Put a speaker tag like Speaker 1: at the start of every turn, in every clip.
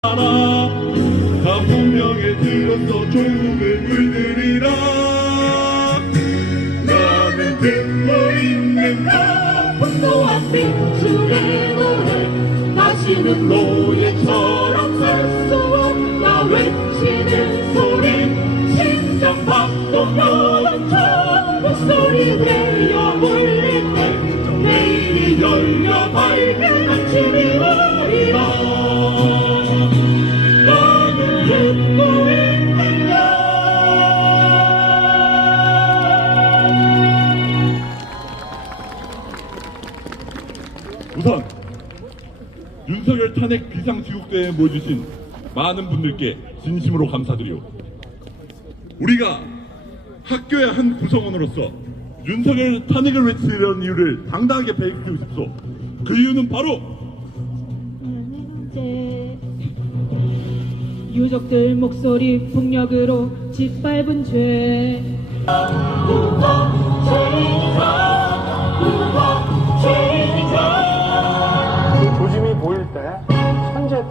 Speaker 1: 다 분명히 들었어. 조국을 물들이라. 나는 듣고 있는
Speaker 2: 분노와 빈줄의 노래. 다시는 노예처럼 살 수 없다 외치는 소리. 심장 박동하던 저 목소리 내어 울릴 때. 내일이 열려 밝은 아침이 오리라
Speaker 1: 우선 윤석열 탄핵 비상지국대에 모여주신 많은 분들께 진심으로 감사드리오. 우리가 학교의 한 구성원으로서 윤석열 탄핵을 외치려는 이유를 당당하게 밝히고 싶소. 그 이유는 바로
Speaker 2: 이제 유족들 목소리 폭력으로 짓밟은 죄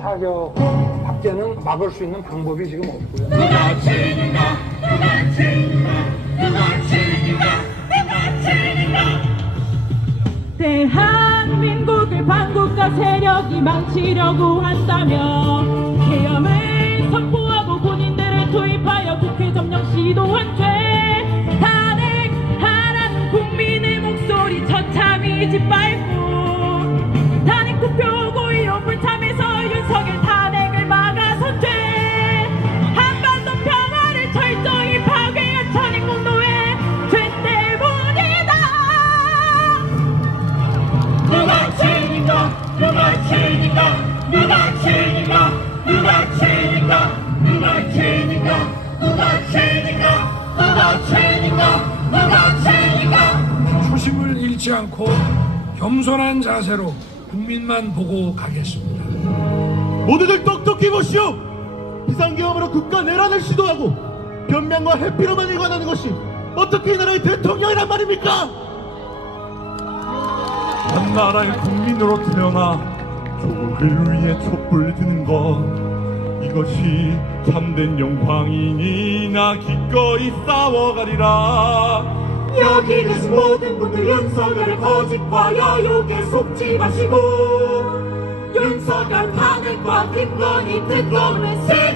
Speaker 3: 선제 타격 박제는 막을 수 있는 방법이 지금 없고요.
Speaker 2: 누가 죄인이다 누가 죄인이다 누가 죄인이다 누가 죄인이다 대한민국을 반국가 세력이 망치려고 한다면 계엄을 선포하고 군인들을 투입하여 국회 점령 시도한 죄. 탄핵하라는 국민의 목소리 처참히 짓밟고 누가 죄인인가 누가 죄인인가 누가 죄인인가 누가 죄인인가 누가 죄인인가
Speaker 3: 초심을 잃지 않고 겸손한 자세로 국민만 보고 가겠습니다.
Speaker 4: 모두들 똑똑히 보시오! 비상계엄으로 국가 내란을 시도하고 변명과 회피로만 일관하는 것이 어떻게 이 나라의 대통령이란 말입니까?
Speaker 1: 한 나라의 국민으로 태어나 조국을 위해 촛불 드는 것. 이것이 참된 영광이니 나 기꺼이 싸워가리라.
Speaker 2: 여기 계신 모든 분들 윤석열의 거짓과 여욕에 속지 마시고 윤석열 탄핵과 김건희 세계에 알려주시오